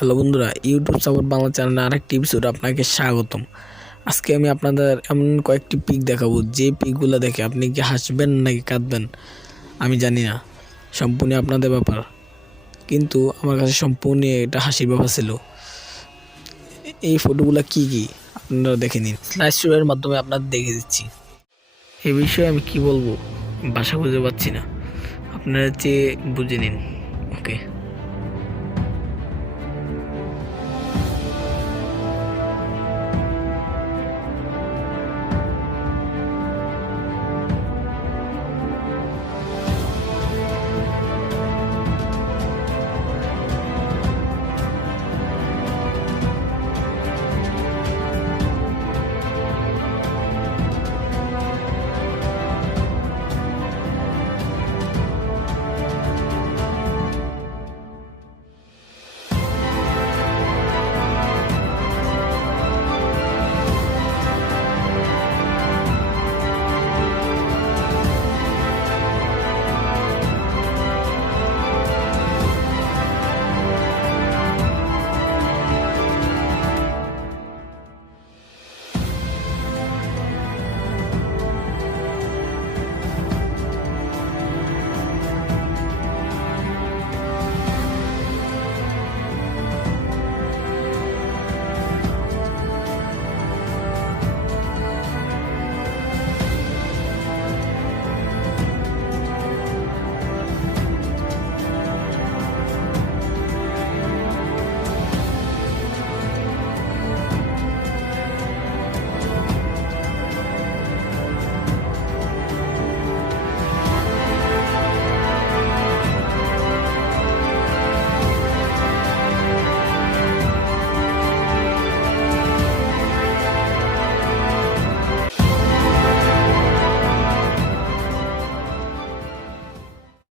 Hello বন্ধুরা, YouTube support Bangla চ্যানেলে আরেকটি এপিসোড আপনাকে স্বাগতম। আজকে আমি আপনাদের এমন কয়েকটি পিক দেখাবো। যে পিকগুলো দেখে আপনি কি হাসবেন নাকি কাঁদবেন, আমি জানি না। সম্পূর্ণ আপনাদের ব্যাপার। কিন্তু আমার কাছে সম্পূর্ণ এটা হাসির ব্যাপার ছিল। এই ফটোগুলো কি কি? আপনারা দেখে নিন। স্লাইড শোয়ের মাধ্যমে আপনাদের দেখে দিচ্ছি। এ বিষয়ে আমি কি বলব? ভাষা খুঁজে পাচ্ছি না। আপনারা চেয়ে বুঝে নিন। ওকে